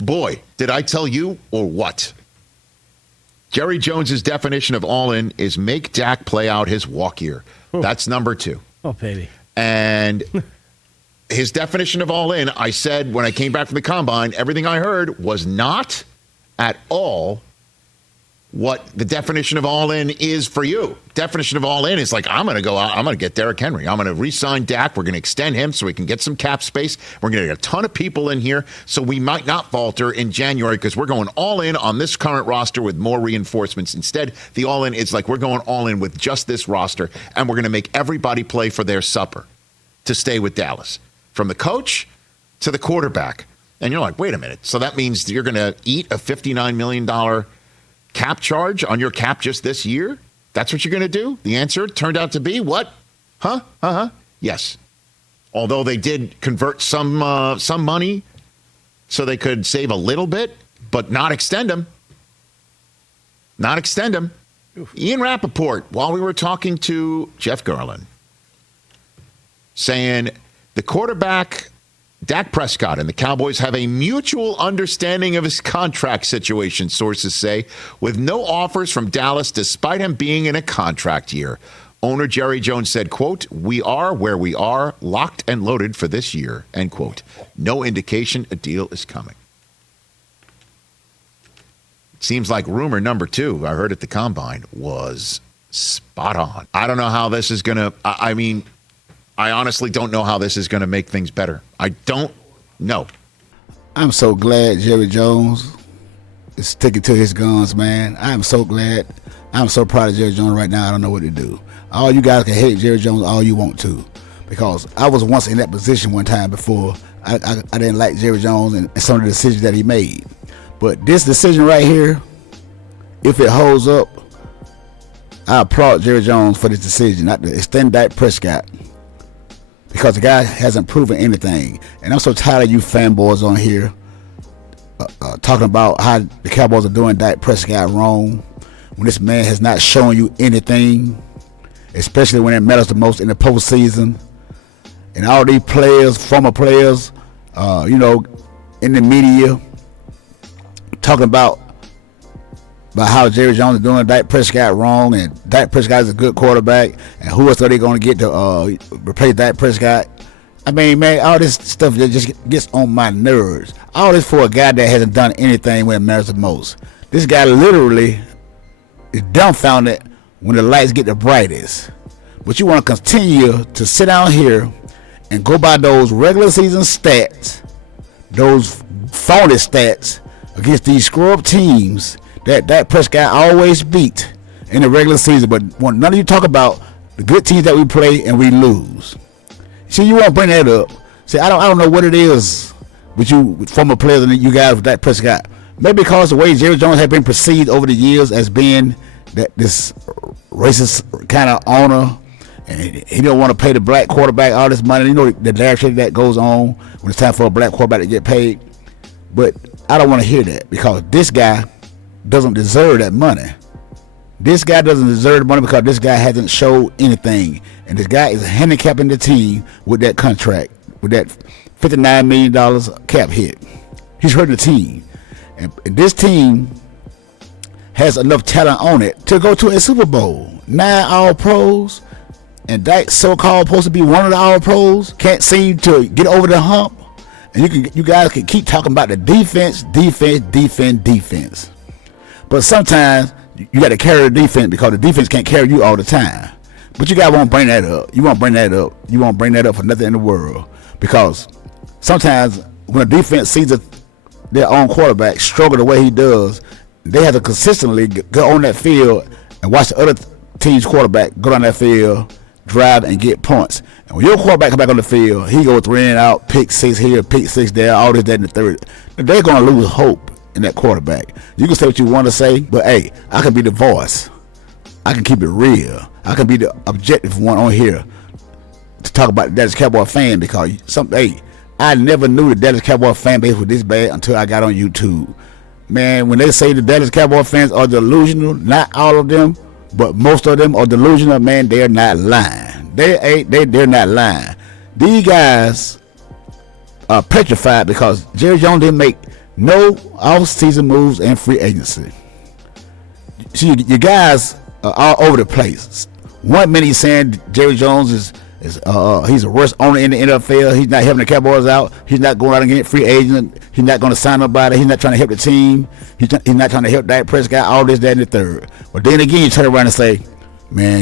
Boy, did I tell you or what? Jerry Jones's definition of all in is make Dak play out his walk year. That's number 2. Oh, baby. And his definition of all in, I said when I came back from the combine, everything I heard was not at all what the definition of all in is for you. Definition of all in is like, I'm going to go out, I'm going to get Derrick Henry. I'm going to re-sign Dak. We're going to extend him so we can get some cap space. We're going to get a ton of people in here so we might not falter in January because we're going all in on this current roster with more reinforcements. Instead, the all in is like we're going all in with just this roster and we're going to make everybody play for their supper to stay with Dallas. From the coach to the quarterback. And you're like, wait a minute. So that means you're going to eat a $59 million cap charge on your cap just this year? That's what you're going to do? The answer turned out to be what? Yes. Although they did convert some money so they could save a little bit, but not extend them. Not extend them. Ian Rappaport, while we were talking to Jeff Garland, saying the quarterback Dak Prescott and the Cowboys have a mutual understanding of his contract situation, sources say, with no offers from Dallas despite him being in a contract year. Owner Jerry Jones said, quote, "We are where we are, locked and loaded for this year," end quote. No indication a deal is coming. Seems like rumor number 2, I heard at the Combine, was spot on. I don't know how this is going to, I honestly don't know how this is going to make things better. I don't know. I'm so glad Jerry Jones is sticking to his guns, man. I'm so glad. I'm so proud of Jerry Jones right now. I don't know what to do. All you guys can hate Jerry Jones all you want to, because I was once in that position one time before. I didn't like Jerry Jones and some of the decisions that he made. But this decision right here, if it holds up, I applaud Jerry Jones for this decision, not to extend Dak Prescott. Because the guy hasn't proven anything. And I'm so tired of you fanboys on here talking about how the Cowboys are doing Dak Prescott wrong when this man has not shown you anything, especially when it matters the most in the postseason. And all these players, former players, in the media talking about how Jerry Jones is doing Dak Prescott wrong, and Dak Prescott is a good quarterback, and who else are they going to get to replace Dak Prescott? I mean, man, all this stuff that just gets on my nerves. All this for a guy that hasn't done anything when it matters the most. This guy literally is dumbfounded when the lights get the brightest. But you want to continue to sit down here and go by those regular season stats, those phony stats against these screw-up teams that Prescott always beat in the regular season. But when none of you talk about the good teams that we play and we lose. See, you won't bring that up. See, I don't know what it is with you, with former players and you guys with Dak Prescott. Maybe because the way Jerry Jones has been perceived over the years as being this racist kind of owner, and he don't want to pay the black quarterback all this money. You know the narrative that goes on when it's time for a black quarterback to get paid. But I don't want to hear that, because this guy doesn't deserve that money. This guy doesn't deserve the money because this guy hasn't showed anything. And this guy is handicapping the team with that contract, with that $59 million cap hit. He's hurting the team. And this team has enough talent on it to go to a Super Bowl. 9 All-Pros. And Dak, so-called supposed to be one of the All-Pros, can't seem to get over the hump. And you guys can keep talking about the defense. But sometimes you got to carry the defense, because the defense can't carry you all the time. But you guys won't bring that up. You won't bring that up. You won't bring that up for nothing in the world. Because sometimes when a defense sees their own quarterback struggle the way he does, they have to consistently go on that field and watch the other team's quarterback go down that field, drive, and get points. And when your quarterback come back on the field, he goes 3 and out, pick 6 here, pick 6 there, all this, that, and the third. They're going to lose hope in that quarterback. You can say what you want to say, but hey, I can be the voice. I can keep it real. I can be the objective one on here to talk about the Dallas Cowboy fan, because I never knew the Dallas Cowboy fan base was this bad until I got on YouTube. Man, when they say the Dallas Cowboy fans are delusional, not all of them, but most of them are delusional, man, they're not lying. They're not lying. These guys are petrified because Jerry Jones didn't make No off-season moves and free agency. See, your guys are all over the place. 1 minute he's saying Jerry Jones is he's the worst owner in the NFL. He's not helping the Cowboys out. He's not going out and getting free agent. He's not going to sign nobody. He's not trying to help the team. He's not trying to help Dak Prescott. All this, that, and the third. But then again, you turn around and say, man,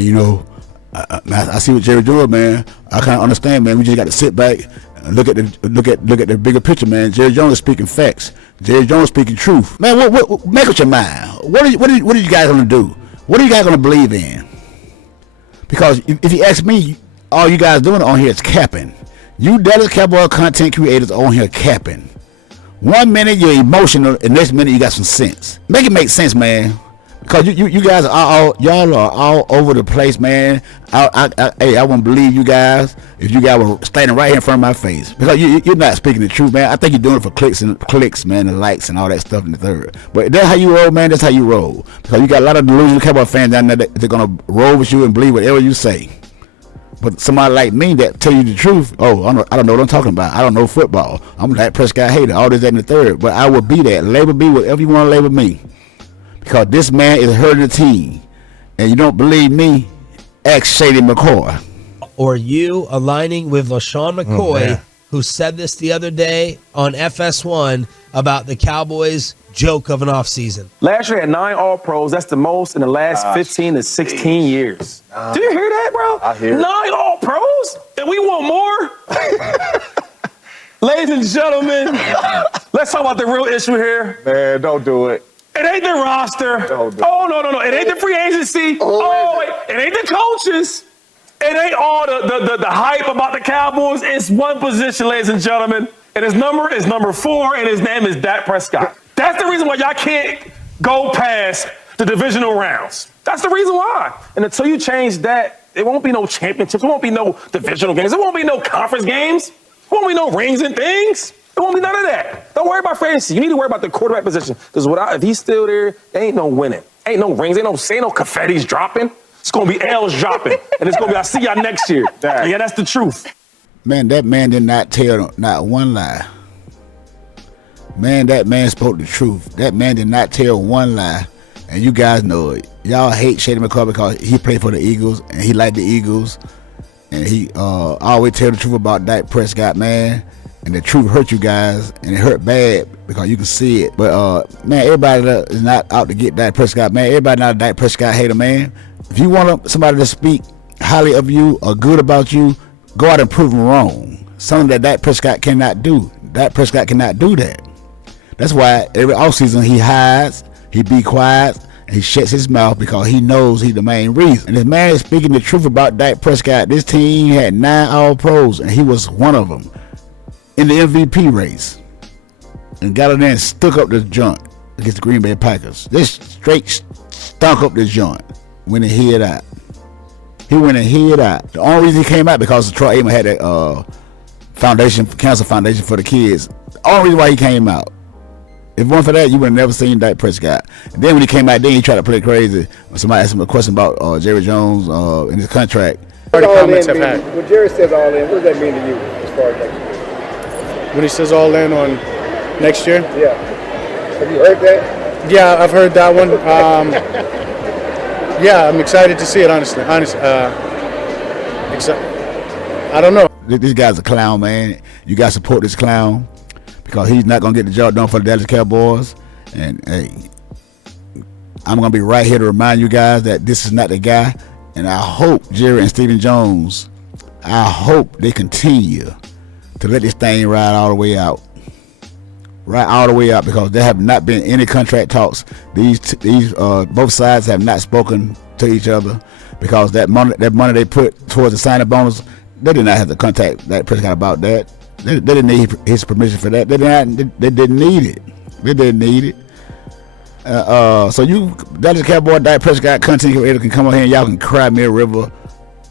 I see what Jerry doing, man. I kind of understand, man. We just got to sit back and look at the bigger picture, man. Jerry Jones is speaking facts. Jerry Jones is speaking truth, man. What make up your mind? What are you guys gonna do? What are you guys gonna believe in? Because if you ask me, all you guys doing on here is capping. You Dallas Cowboy content creators on here capping. 1 minute you're emotional, and next minute you got some sense. Make it make sense, man. Because you guys are all over the place, man. I won't believe you guys if you guys were standing right here in front of my face. Because you're not speaking the truth, man. I think you're doing it for clicks, man, and likes and all that stuff in the third. But that's how you roll, man. That's how you roll. Because you got a lot of delusional Cowboy fans down there that they're gonna roll with you and believe whatever you say. But somebody like me that tell you the truth, I don't know what I'm talking about. I don't know football. I'm that Prescott hater, all this, that, and the third. But I will be that. Label me whatever you want to label me. Because this man is hurting the team. And you don't believe me, ask Shady McCoy. Or you aligning with LaShawn McCoy, who said this the other day on FS1 about the Cowboys' joke of an offseason. Last year had 9 All-Pros. That's the most in the last 15 to 16 years. Do you hear that, bro? I hear 9 All-Pros? And we want more? Ladies and gentlemen, let's talk about the real issue here. Man, don't do it. It ain't the roster. Don't do it. Oh, no. It ain't the free agency. It ain't the coaches. It ain't all the hype about the Cowboys. It's one position, ladies and gentlemen. And his number is number 4, and his name is Dak Prescott. That's the reason why y'all can't go past the divisional rounds. That's the reason why. And until you change that, it won't be no championships. It won't be no divisional games. It won't be no conference games. It won't be no rings and things. It won't be none of that. Don't worry about free agency. You need to worry about the quarterback position. Because if he's still there, there ain't no winning. Ain't no rings. Ain't no confetti's dropping. It's going to be L's dropping. And it's going to be, I'll see y'all next year. Yeah, that's the truth. Man, that man did not tell not one lie. Man, that man spoke the truth. That man did not tell one lie. And you guys know it. Y'all hate Shady McCoy because he played for the Eagles and he liked the Eagles. And he always tell the truth about Dak Prescott, man. And the truth hurt you guys, and it hurt bad because you can see it. But man, everybody that is not out to get Dak Prescott, man. Everybody not a Dak Prescott hater, man. If you want somebody to speak highly of you or good about you, go out and prove them wrong. Something that Dak Prescott cannot do. Dak Prescott cannot do that. That's why every offseason he hides, he be quiet, and he shuts his mouth because he knows he's the main reason. And this man is speaking the truth about Dak Prescott. This team had 9 All-Pros, and he was one of them in the MVP race, and got in there and stuck up the joint against the Green Bay Packers. They straight stunk up the joint when he hid out. He went and hid out. The only reason he came out because Troy Aikman had that cancer foundation for the kids. The only reason why he came out. If it weren't for that, you would have never seen Dak Prescott. And then when he came out, then he tried to play crazy. When somebody asked him a question about Jerry Jones and his contract. What comments have had. When Jerry says all in, what does that mean to you as far as next year? When he says all in on next year? Yeah. Have you heard that? Yeah, I've heard that one. Yeah, I'm excited to see it, honestly. I don't know. This guy's a clown, man. You got to support this clown because he's not going to get the job done for the Dallas Cowboys. And hey, I'm going to be right here to remind you guys that this is not the guy. And I hope Jerry and Stephen Jones, I hope they continue to let this thing ride all the way out. Right all the way out, because there have not been any contract talks. These both sides have not spoken to each other because that money they put towards the signing bonus, they did not have to contact that Prescott about that. They didn't need his permission for that. They didn't need it. They didn't need it. So you, Dallas Cowboy, Dak Prescott, content creator can come on here and y'all can cry me a river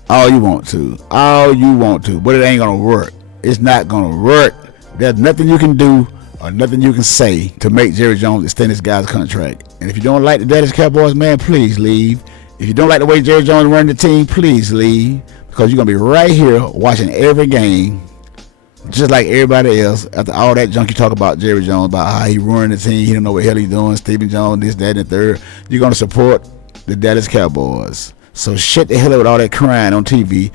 all you want to, but it ain't gonna work. It's not gonna work. There's nothing you can do or nothing you can say to make Jerry Jones extend this guy's contract. And if you don't like the Dallas Cowboys, man, please leave. If you don't like the way Jerry Jones running the team, please leave, because you're gonna be right here watching every game just like everybody else, after all that junk you talk about Jerry Jones, about how he ruined the team, he don't know what the hell he's doing, Stephen Jones, this, that, and the third, you're going to support the Dallas Cowboys. So shut the hell up with all that crying on TV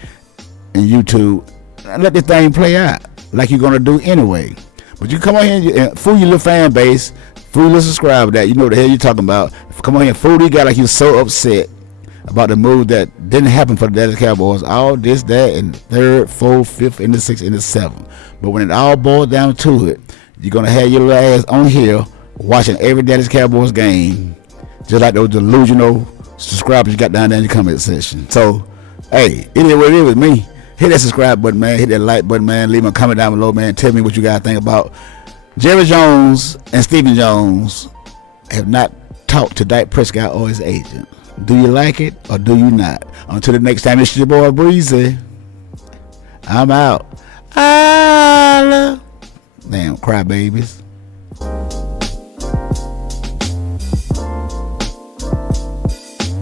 and YouTube and let this thing play out like you're going to do anyway. But you come on here and fool your little fan base, fool your little subscriber that you know what the hell you're talking about. Come on here and fool these guys like you're so upset about the move that didn't happen for the Dallas Cowboys. All this, that, and third, fourth, fifth, and the sixth, and the seventh. But when it all boils down to it, you're going to have your little ass on here watching every Dallas Cowboys game, just like those delusional subscribers you got down there in the comment section. So, hey, it is what it is with me. Hit that subscribe button, man. Hit that like button, man. Leave a comment down below, man. Tell me what you guys think about Jerry Jones and Stephen Jones have not talked to Dak Prescott or his agent. Do you like it or do you not? Until the next time, it's your boy Breezy. I'm out. Damn, crybabies.